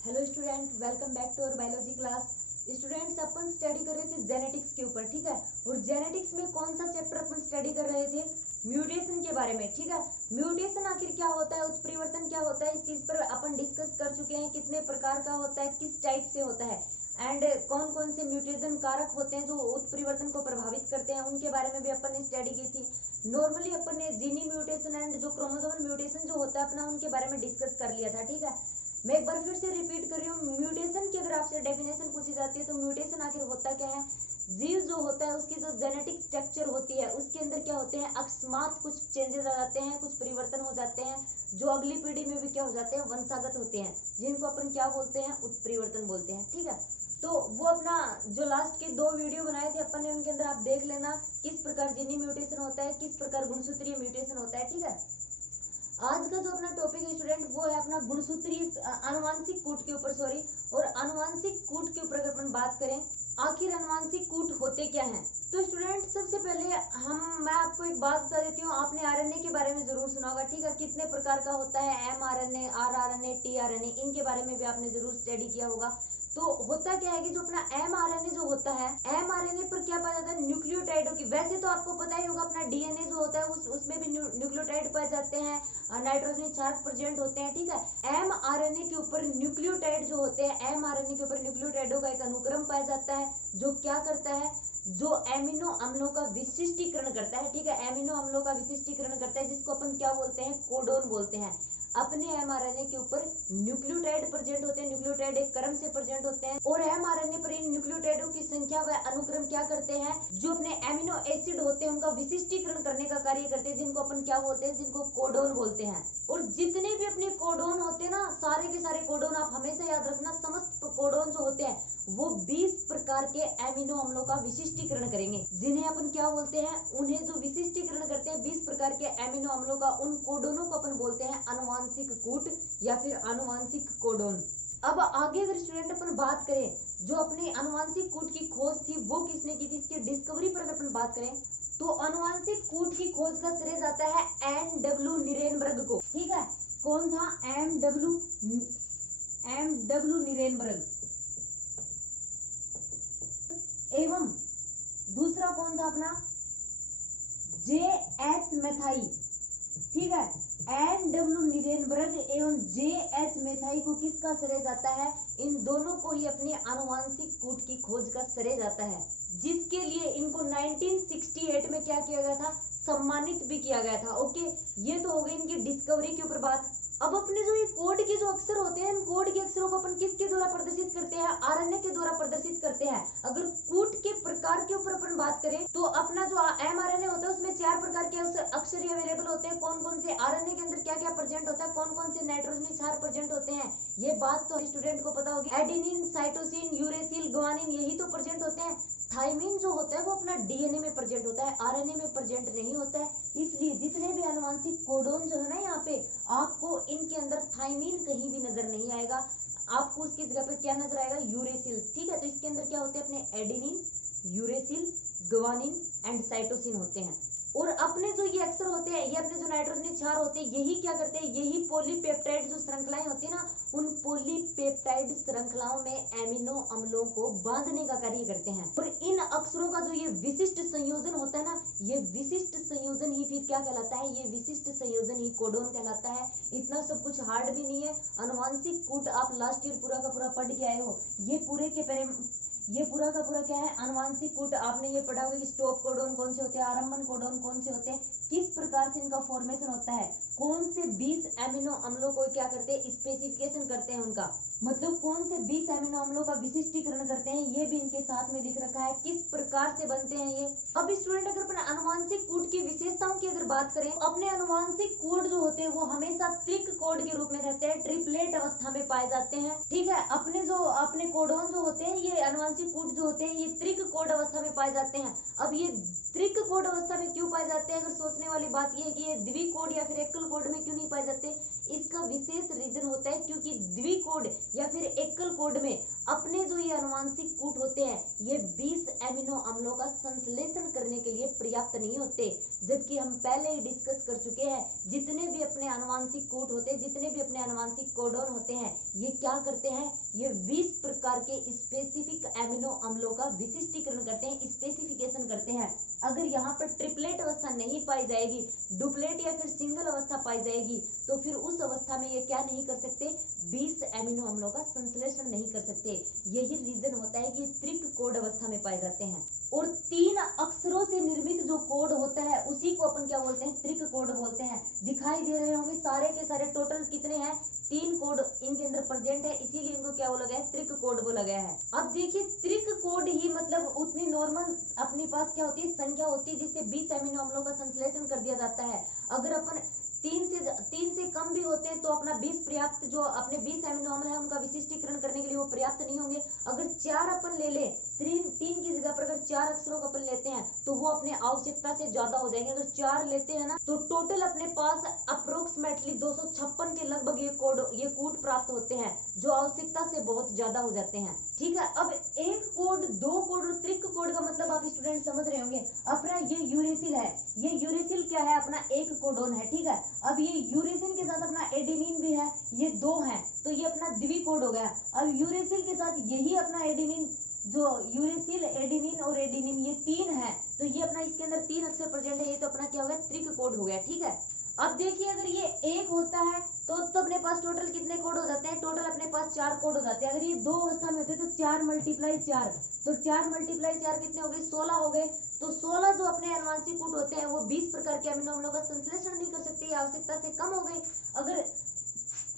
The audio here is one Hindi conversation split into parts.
Hello student, welcome back to our biology class. Students, अपन स्टडी कर रहे थे जेनेटिक्स के ऊपर, ठीक है। और जेनेटिक्स में कौन सा चैप्टर अपन स्टडी कर रहे थे? म्यूटेशन के बारे में, ठीक है। म्यूटेशन आखिर क्या होता है, उत्परिवर्तन क्या होता है, इस चीज पर अपन डिस्कस कर चुके हैं। कितने प्रकार का होता है, किस टाइप से होता है, एंड कौन कौन से म्यूटेशन कारक होते हैं जो उत्परिवर्तन को प्रभावित करते हैं, उनके बारे में भी अपन ने स्टडी की थी। नॉर्मली अपन ने जीनी म्यूटेशन एंड जो क्रोमोसोमल म्यूटेशन जो होता है अपना, उनके बारे में डिस्कस कर लिया था, ठीक है। मैं एक बार फिर से रिपीट कर रही हूँ, म्यूटेशन की अगर आपसे डेफिनेशन पूछी जाती है तो म्यूटेशन आखिर होता क्या है? जीव जो होता है उसकी जो जेनेटिक स्ट्रक्चर होती है उसके अंदर क्या होते हैं, अकस्मात कुछ चेंजेस आ जाते हैं, कुछ परिवर्तन हो जाते हैं जो अगली पीढ़ी में भी क्या हो जाते हैं, वंशागत होते हैं, जिनको अपन क्या बोलते हैं, उत्परिवर्तन बोलते हैं, ठीक है। तो वो अपना जो लास्ट के 2 वीडियो बनाए थे अपन ने, उनके अंदर आप देख लेना किस प्रकार जीनी म्यूटेशन होता है, किस प्रकार गुणसूत्रीय म्यूटेशन होता है, ठीक है। आज का जो अपना टॉपिक है स्टूडेंट, वो है अपना गुणसूत्रीय आनुवांशिक कूट के ऊपर, सॉरी। और आनुवांशिक कूट के ऊपर अगर अपन बात करें, आखिर आनुवांशिक कूट होते क्या हैं? तो स्टूडेंट, सबसे पहले मैं आपको एक बात बता देती हूँ। आपने आरएनए के बारे में जरूर सुना होगा, ठीक है। कितने प्रकार का होता है, mRNA, rRNA, tRNA, इनके बारे में भी आपने जरूर स्टडी किया होगा। तो होता क्या है कि जो अपना mRNA जो होता है, mRNA पर क्या पाया जाता है, न्यूक्लियोटाइडों की। वैसे तो आपको पता ही होगा अपना डीएनए जो होता है उसमें भी न्यूक्लियोटाइड पाए जाते हैं, नाइट्रोजन क्षारक प्रेजेंट होते हैं, ठीक है। mRNA के ऊपर न्यूक्लियोटाइड जो होते हैं, mRNA के ऊपर न्यूक्लियोटाइडों का एक अनुक्रम पाया जाता है जो क्या करता है, जो एमिनो अम्लों का विशिष्टीकरण करता है, ठीक है। एमिनो अम्लों का विशिष्टीकरण करता है, जिसको अपन क्या बोलते हैं, कोडोन बोलते हैं। अपने mRNA के ऊपर न्यूक्लियोटाइड प्रेजेंट होते हैं, न्यूक्लियोटाइड एक क्रम से प्रेजेंट होते हैं, और mRNA पर इन न्यूक्लियोटाइडों की संख्या व अनुक्रम क्या करते हैं, जो अपने एमिनो एसिड होते हैं उनका विशिष्टीकरण करने का कार्य करते हैं, जिनको अपन क्या बोलते हैं, जिनको कोडोन बोलते हैं। और जितने भी अपने कोडोन होते हैं ना, सारे के सारे कोडोन आप हमेशा याद रखना, समस्त कोडोन जो होते हैं वो 20 प्रकार के एमिनो अम्लों का विशिष्टीकरण करेंगे, जिन्हें अपन क्या बोलते हैं, उन्हें जो विशिष्टीकरण करते हैं 20 प्रकार के एमिनो अम्लों का, उन कोडोनों को अपन बोलते हैं आनुवांशिक कूट या फिर आनुवांशिक कोडोन। अब आगे अगर स्टूडेंट अपन बात करें, जो अपने आनुवांशिक कूट की खोज थी वो किसने की थी, इसकी डिस्कवरी पर अगर अपन बात करें तो आनुवांशिक कूट की खोज का श्रेय जाता है N.W. नीरेनबर्ग को, ठीक है। कौन था? M W Nirenberg. एवं दूसरा कौन था अपना, J.H. मेथाई, ठीक है। N.W. नीरेनबर्ग एवं J.H. मेथाई को किसका श्रेय जाता है? इन दोनों को ही अपने आनुवांशिक कूट की खोज का श्रेय जाता है, जिसके लिए इनको 1968 में क्या किया गया था, सम्मानित भी किया गया था। ओके, ये तो हो गई इनकी डिस्कवरी के ऊपर बात। अब अपने जो ये कोड के जो अक्षर होते हैं, इन कोड के अक्षरों को अपन किसके द्वारा प्रदर्शित करते हैं, आरएनए के द्वारा प्रदर्शित करते हैं। अगर कूट के प्रकार के ऊपर अपन बात करें तो अपना जो mRNA होता है उसमें 4 प्रकार के अक्षर अवेलेबल होते हैं। कौन कौन से? आरएनए के अंदर क्या क्या प्रेजेंट होता है, कौन कौन से नाइट्रोजन क्षार प्रेजेंट होते हैं, ये बात तो स्टूडेंट को पता होगी। एडेनिन, साइटोसिन, यूरेसिल, ग्वानिन, यही तो प्रेजेंट होते हैं। थाइमिन जो होता है वो अपना डीएनए में प्रेजेंट होता है, आरएनए में प्रेजेंट नहीं होता है। इसलिए जितने भी आनुवांशिक कोडोन जो है ना, यहाँ पे आपको इनके अंदर थाइमिन कहीं भी नजर नहीं आएगा, आपको उसकी जगह पे क्या नजर आएगा, यूरेसिल, ठीक है। तो इसके अंदर क्या होते हैं, अपने adenine, uracil, guanine and cytosine होते हैं। और अपने जो ये अक्षर होते हैं, ये अपने जो नाइट्रोजन क्षार होते हैं, यही क्या करते हैं, यही पॉलीपेप्टाइड जो श्रृंखलाएं होती है ना, उन पॉलीपेप्टाइड श्रृंखलाओं में एमिनो अम्लों को बांधने का कार्य करते हैं। और इन अक्षरों का जो ये विशिष्ट संयोजन होता है ना, ये विशिष्ट संयोजन ही फिर क्या कहलाता है, ये विशिष्ट संयोजन ही कोडोन कहलाता है। इतना सब कुछ हार्ड भी नहीं है। आनुवांशिक कूट आप लास्ट ईयर पूरा का पूरा पढ़ के आए हो। ये पूरा का पूरा क्या है, आनुवांशिक कूट। आपने ये पढ़ा होगा कि स्टॉप कोडोन कौन से होते हैं, आरंभन कोडोन कौन से होते हैं, किस प्रकार से इनका फॉर्मेशन होता है, कौन से 20 एमिनो अम्लों को क्या करते हैं, स्पेसिफिकेशन करते हैं उनका, मतलब कौन से 20 एमिनो अम्लों का विशिष्टीकरण करते हैं, ये भी इनके साथ में लिख रखा है, किस प्रकार से बनते हैं ये। अब स्टूडेंट, अगर अपने आनुवांशिक कूट की विशेषताओं की अगर बात करें, अपने आनुवांशिक कोड जो होते हैं वो हमेशा त्रिक कोड के रूप में रहते हैं, ट्रिपलेट अवस्था में पाए जाते हैं, ठीक है। अपने कोडोन जो होते हैं, ये आनुवांशिक कूट जो होते हैं, ये त्रिक कोड अवस्था में पाए जाते हैं। अब ये त्रिक कोड अवस्था में क्यों पाए जाते हैं? अगर सोचने वाली बात यह है कि ये द्विकोड या फिर एकल कोड में क्यों नहीं पाए जाते, इसका विशेष रीजन होता है क्योंकि द्विकोड या फिर एकल कोड में अपने जो ये अनुवांशिक कूट होते हैं ये 20 एमिनो अम्लों का संश्लेषण करने के लिए पर्याप्त नहीं होते, जबकि हम पहले ही डिस्कस कर चुके हैं जितने भी अपने अनुवांशिक कूट होते हैं, जितने भी अपने अनुवांशिक कोडोन होते हैं, ये क्या करते हैं, ये 20 प्रकार के स्पेसिफिक एमिनो अम्लों का विशिष्टीकरण करते हैं, स्पेसिफिकेशन करते हैं। अगर यहाँ पर ट्रिपलेट अवस्था नहीं पाई जाएगी, डुप्लेट या फिर सिंगल अवस्था पाई जाएगी, तो फिर उस अवस्था में ये क्या नहीं कर सकते, 20 एमिनो अम्लों का संश्लेषण नहीं कर सकते। यही रीजन होता है कि त्रिक कोड अवस्था में पाए जाते हैं। और 3 अक्षरों से निर्मित जो कोड होता है उसी को अपन क्या बोलते हैं, त्रिक कोड बोलते हैं। दिखाई दे रहे होंगे सारे के सारे टोटल कितने हैं, 3 कोड इनके अंदर प्रेजेंट है, इसीलिए इनको क्या बोला गया है, त्रिक कोड बोला गया है। अब देखिए त्रिक कोड ही मतलब उतनी नॉर्मल अपने पास क्या होती है, संख्या होती है जिससे 20 एमिनो अम्लों का संश्लेषण कर दिया जाता है। अगर अपन 3 से कम भी होते हैं तो अपना 20 पर्याप्त, जो अपने 20 एमिनो अम्ल है उनका विशिष्टीकरण करने के लिए वो पर्याप्त नहीं होंगे। अगर 4 अपन ले ले, 3 की जगह पर अगर 4 अक्षरों का अपन लेते हैं तो वो अपने आवश्यकता से ज्यादा हो जाएंगे। अगर 4 लेते हैं ना तो टोटल अपने पास अप्रोक्सीमेटली 256 के लगभग ये कूट प्राप्त होते हैं, जो आवश्यकता से बहुत ज्यादा हो जाते हैं। ठीक है, अब एक कोड, 2 कोड और त्रिक कोड का मतलब आप स्टूडेंट समझ रहे होंगे। अपना ये यूरेसिल है, ये यूरेसिल क्या है, अपना एक कोडोन है। ठीक है, अब ये यूरेसिल के साथ अपना एडेनिन भी है, ये 2 है तो ये अपना द्विकोड हो गया। अब यूरेसिल के साथ यही अपना एडेनिन, जो यूरेसिल, एडेनिन और एडेनिन ये 3 है तो ये अपना इसके अंदर 3 अक्षर प्रेजेंट है, ये तो अपना क्या हो गया, त्रिक कोड हो गया। ठीक है, अब देखिए अगर ये 1 होता है तो अपने पास टोटल कितने कोड हो जाते हैं, टोटल अपने पास 4 कोड हो जाते हैं। अगर ये 2 अवस्था में होते हैं तो 4 × 4 तो 4 × 4 कितने हो गए, 16 हो गए। तो 16 जो अपने अनुवांशिक कूट होते हैं वो 20 प्रकार के अमीनो अम्लों का संश्लेषण नहीं कर सकते, आवश्यकता से कम हो गए। अगर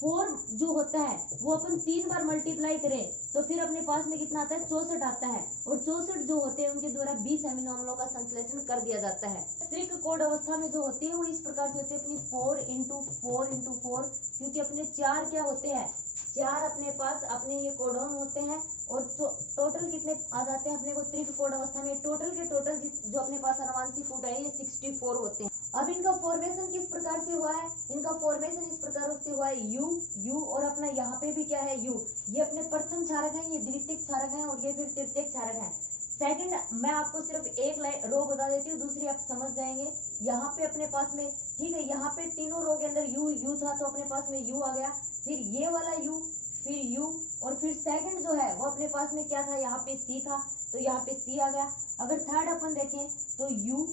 4 जो होता है वो अपन 3 बार मल्टीप्लाई करें तो फिर अपने पास में कितना आता है, 64 आता है। और 64 जो होते हैं उनके द्वारा 20 एमिनो अम्लों का संश्लेषण कर दिया जाता है। त्रिक कोड अवस्था में जो होती है वो इस प्रकार से होती है, अपनी 4 × 4 × 4, क्योंकि अपने 4 क्या होते हैं, 4 अपने पास अपने ये कोडोन होते हैं और टोटल कितने आ जाते हैं अपने को त्रिक कोड अवस्था में, टोटल के टोटल जो अपने पास अनुवांशिक कूट है ये 64 होते हैं। अब इनका फॉर्मेशन किस प्रकार से हुआ है, इनका फॉर्मेशन इस प्रकार से हुआ है, यू और अपना यहाँ पे भी क्या है, यू, ये अपने प्रथम क्षारक है, ये द्वितीयक क्षारक है और ये फिर तृतीयक क्षारक है। सेकंड मैं आपको सिर्फ एक रो बता देती हूँ, दूसरी आप समझ जाएंगे। यहाँ पे अपने पास में, ठीक है, यहाँ पे तीनों रो के अंदर यू था तो अपने पास में यू आ गया, फिर ये वाला यू, फिर यू, और फिर सेकंड जो है वो अपने पास में क्या था, यहाँ पे सी था तो यहाँ पे सी आ गया। अगर थर्ड अपन देखें तो यू,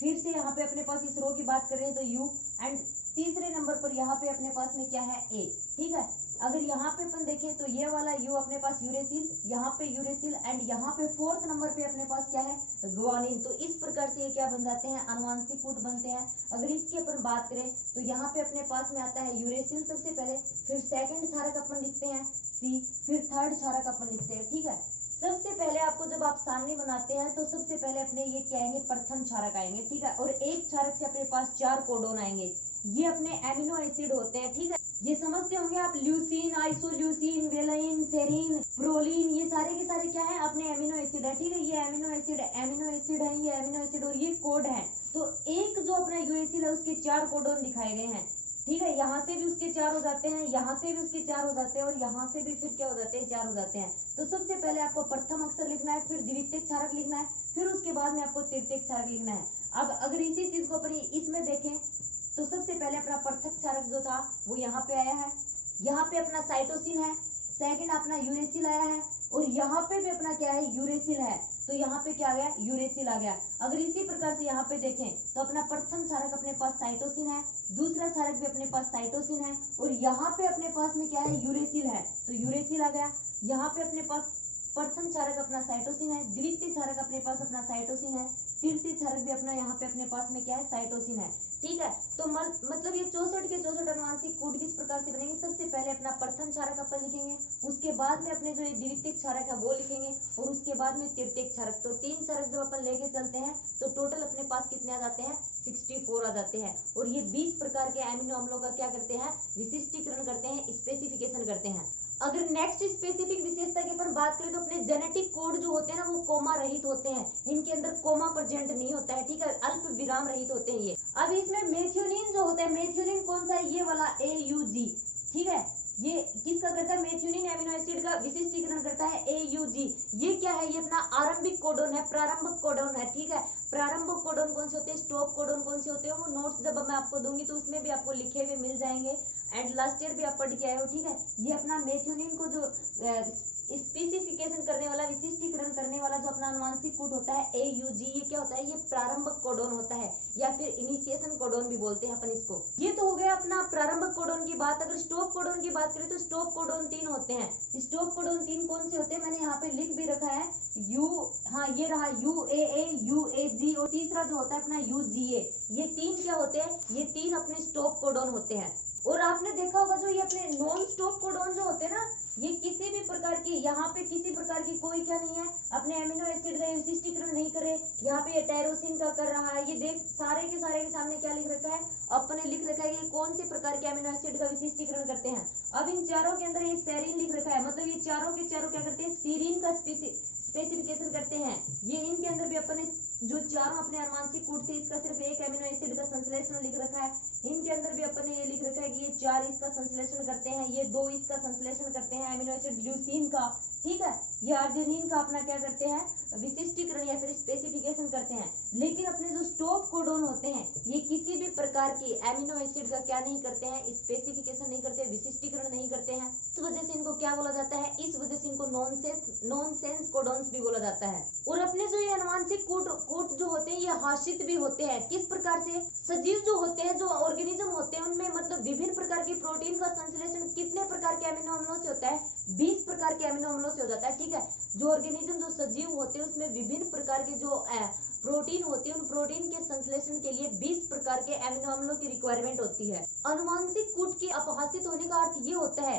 फिर से यहाँ पे अपने पास इस रो की बात कर रहे हैं तो यू, एंड तीसरे नंबर पर यहाँ पे अपने पास में क्या है, ए। ठीक है, अगर यहाँ पे अपन देखें तो ये वाला यू अपने पास यूरेसिल, यहाँ पे यूरेसिल, एंड यहाँ पे 4th नंबर पे अपने पास क्या है, ग्वानिन। तो इस प्रकार से ये क्या बन जाते हैं, अनुवांशिक कूट बनते हैं। अगर इसकी अपन बात करें तो यहाँ पे अपने पास में आता है यूरेसिल सबसे पहले, फिर सेकंड क्षारक अपन लिखते हैं सी, फिर थर्ड क्षारक अपन लिखते हैं। ठीक है, सबसे पहले आपको जब आप सामने बनाते हैं तो सबसे पहले अपने ये क्या आएंगे, प्रथम क्षारक आएंगे। ठीक है, और एक क्षारक से अपने पास 4 कोडोन आएंगे, ये अपने एमिनो एसिड होते हैं। ठीक है, ये समझते होंगे आप, leucine, isoleucine, valine, serine, proline, ये सारे के सारे क्या है, अपने एमिनो एसिड है। ठीक है, ये एमिनो एसिड है, ये एमिनो एसिड और ये कोड है। तो एक जो अपना यूएसिल है उसके 4 कोडोन दिखाए गए हैं। ठीक है, यहाँ से भी उसके 4 हो जाते हैं, यहाँ से भी उसके 4 हो जाते हैं और यहाँ से भी फिर क्या हो जाते हैं, 4 हो जाते हैं। तो सबसे पहले आपको प्रथम अक्षर लिखना है, फिर द्वितीयक क्षारक लिखना है, फिर उसके बाद में आपको तृतीयक क्षारक लिखना है। अब अगर इसी चीज को अपन इसमें देखें तो सबसे पहले अपना प्रथम क्षारक जो था वो यहाँ पे आया है, यहाँ पे अपना साइटोसिन है, सेकंड अपना यूरेसिल आया है और यहाँ पे भी अपना क्या है, यूरेसिल है। तो यहाँ पे क्या आ गया, यूरेसिल आ गया। अगर इसी प्रकार से यहाँ पे देखें तो अपना प्रथम क्षारक अपने पास साइटोसिन है, दूसरा क्षारक भी अपने पास साइटोसिन है और यहाँ पे अपने पास में क्या है, यूरेसिल है तो यूरेसिल आ गया। यहाँ पे अपने पास प्रथम क्षारक अपना साइटोसिन है, द्वितीय क्षारक अपने पास अपना साइटोसिन है, तृतीय क्षारक भी अपना यहाँ पे अपने पास में क्या है, साइटोसिन है। ठीक है, तो मतलब ये 64 के 64 अनुवांशिक कूट किस प्रकार से बनेंगे, सबसे पहले अपना प्रथम क्षारक अपन लिखेंगे, उसके बाद में अपने जो ये द्वितीय क्षारक है वो लिखेंगे और उसके बाद में तृतीय क्षारक। तो 3 क्षारक जब अपन लेके चलते हैं तो टोटल अपने पास कितने आ जाते हैं, 64 आ जाते हैं। और ये 20 प्रकार के एमिनो अम्लों का क्या करते हैं, विशिष्टीकरण करते हैं, स्पेसिफिकेशन करते हैं। अगर नेक्स्ट स्पेसिफिक विशेषता की अपन बात करें तो अपने जेनेटिक कोड जो होते हैं ना वो कोमा रहित होते हैं, इनके अंदर कोमा प्रेजेंट नहीं होता है, ठीक है, अल्प विराम रहित होते हैं ये। अब इसमें मेथियोनिन जो होता है, मेथियोनिन कौन सा है, ये वाला AUG, ठीक है, ये किसका करता है, मेथियोनिन एमिनो एसिड का विशिष्टीकरण करता है AUG। ये क्या है, ये अपना आरंभिक कोडोन है, प्रारंभिक कोडोन है, ठीक है। प्रारंभिक कोडोन कौन से होते हैं, स्टॉप कोडोन कौन से होते हैं, वो नोट्स जब मैं आपको दूंगी तो उसमें भी आपको लिखे हुए मिल जाएंगे, एंड लास्ट ईयर भी आप पढ़ के आए हो, ठीक है। ये अपना मेथियोनिन को जो स्पेसिफिकेशन करने वाला, विशिष्टीकरण करने वाला जो अपना आनुवांशिक कूट होता है AUG, ये क्या होता है, ये प्रारंभिक कोडोन होता है, या फिर इनिशिएशन कोडोन भी बोलते हैं अपन इसको। ये तो हो गया अपना प्रारंभिक कोडोन की बात। अगर स्टॉप कोडोन की बात करें तो स्टॉप कोडोन 3 होते हैं। स्टॉप कोडोन 3 कौन से होते हैं, मैंने यहाँ पे लिख भी रखा है, ये रहा UAA, UAG, और तीसरा जो होता है अपना UGA। ये 3 क्या होते हैं, ये 3 अपने स्टॉप कोडोन होते हैं। और आपने देखा होगा जो ये अपने नॉन स्टॉप कोडोन जो होते हैं ना, ये किसी भी प्रकार की, यहाँ पे किसी प्रकार की कोई क्या नहीं है, अपने एमिनो एसिड का विशिष्टीकरण नहीं करे। यहाँ पे ये टायरोसिन का कर रहा है, ये देख सारे के सामने क्या लिख रखा है, अपने लिख रखा है कि कौन से प्रकार के एमिनो एसिड का विशिष्टीकरण करते हैं। अब इन चारों के अंदर ये सेरीन लिख रखा है, मतलब ये चारों के चारों क्या करते हैं, सीरीन का स्पेसिफिकेशन करते हैं। ये इनके अंदर भी अपने जो चारों अपने आनुवांशिक कूट से इसका सिर्फ एक एमिनो एसिड का संश्लेषण लिख रखा है। इनके अंदर भी अपन ने ये लिख रखा है कि ये 4 इसका संश्लेषण करते हैं, ये 2 इसका संश्लेषण करते हैं एमिनो एसिड ल्यूसीन का, ठीक है। ये अर्जिनिन का अपना क्या करते हैं, विशिष्टीकरण या फिर स्पेसिफिकेशन करते हैं। लेकिन अपने जो स्टॉप कोडोन होते हैं, ये किसी भी प्रकार की एमिनो एसिड का क्या नहीं करते हैं, स्पेसिफिकेशन नहीं करते, विशिष्टीकरण नहीं करते हैं। इस वजह से इनको क्या बोला जाता है, इस वजह से इनको नॉनसेंस कोडोन्स भी बोला जाता है। और अपने जो ये आनुवांशिक कूट जो होते हैं ये हाशित भी होते हैं। किस प्रकार से, सजीव जो होते हैं, जो ऑर्गेनिज्म होते हैं, उनमें मतलब विभिन्न प्रकार की प्रोटीन का संश्लेषण कितने प्रकार के अमीनो अम्लों से होता है, 20 प्रकार के अमीनो अम्लों से हो जाता है, ठीक है। जो ऑर्गेनिज्म जो सजीव होते हैं उसमें विभिन्न प्रकार के जो प्रोटीन होती है, उन प्रोटीन के संश्लेषण के लिए 20 प्रकार के अमीनो अम्लों की रिक्वायरमेंट होती है। अनुवांशिक कूट के अपहासित होने का अर्थ ये होता है,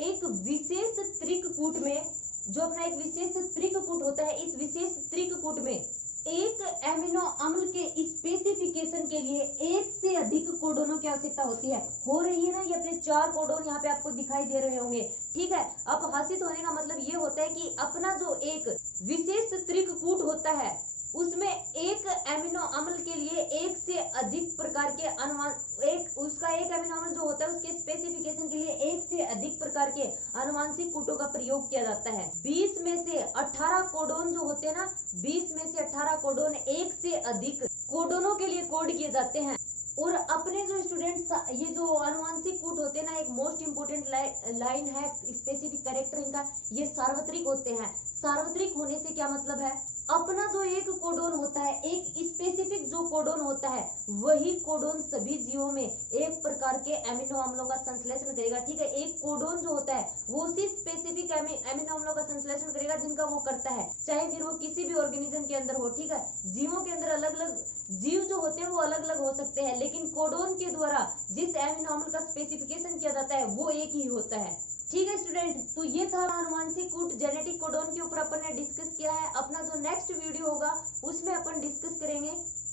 एक विशेष त्रिक कूट में, जो अपना एक विशेष त्रिक कूट होता है, इस विशेष त्रिक कूट में एक एमिनो अम्ल के स्पेसिफिकेशन के लिए एक से अधिक कोडोनों की आवश्यकता होती है। हो रही है ना, ये अपने 4 कोडोन यहाँ पे आपको दिखाई दे रहे होंगे, ठीक है। अपहासित होने का मतलब ये होता है कि अपना जो एक विशेष त्रिक कूट होता है उसमें एक एमिनो अम्ल के लिए एक से अधिक प्रकार के एक एमिनो अम्ल जो होता है उसके स्पेसिफिकेशन के लिए एक से अधिक प्रकार के आनुवांशिक कूटों का प्रयोग किया जाता है। 20 में से 18 कोडोन जो होते हैं ना, 20 में से 18 कोडोन एक से अधिक कोडोनों के लिए कोड किए जाते हैं। और अपने जो स्टूडेंट्स, ये जो आनुवांशिक कूट होते हैं ना, एक मोस्ट इंपोर्टेंट लाइन है, स्पेसिफिक कैरेक्टर इनका, ये सार्वत्रिक होते हैं। सार्वत्रिक होने से क्या मतलब है, अपना जो एक कोडोन होता है, एक स्पेसिफिक जो कोडोन होता है, वही कोडोन सभी जीवों में एक प्रकार के एमिनो अम्लों का संश्लेषण करेगा, ठीक है। एक कोडोन जो होता है वो उसी स्पेसिफिक एमिनो अम्लों का संश्लेषण करेगा जिनका वो करता है, चाहे फिर वो किसी भी ऑर्गेनिज्म के अंदर हो, ठीक है। जीवों के अंदर अलग अलग जीव जो होते हैं वो अलग अलग हो सकते हैं, लेकिन कोडोन के द्वारा जिस एमिनो अम्ल का स्पेसिफिकेशन किया जाता है वो एक ही होता है, ठीक है स्टूडेंट। तो ये था आनुवांशिक कूट जेनेटिक कोडोन के ऊपर अपन ने डिस्कस किया है। अपना जो नेक्स्ट वीडियो होगा उसमें अपन डिस्कस करेंगे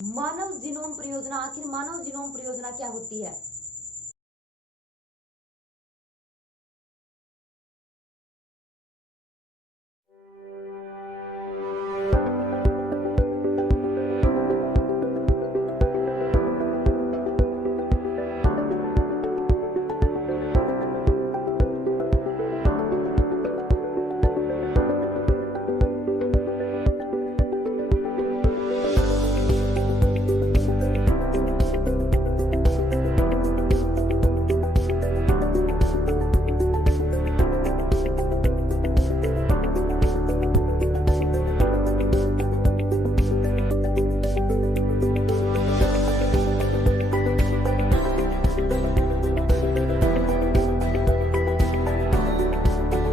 मानव जीनोम परियोजना। आखिर मानव जीनोम परियोजना क्या होती है।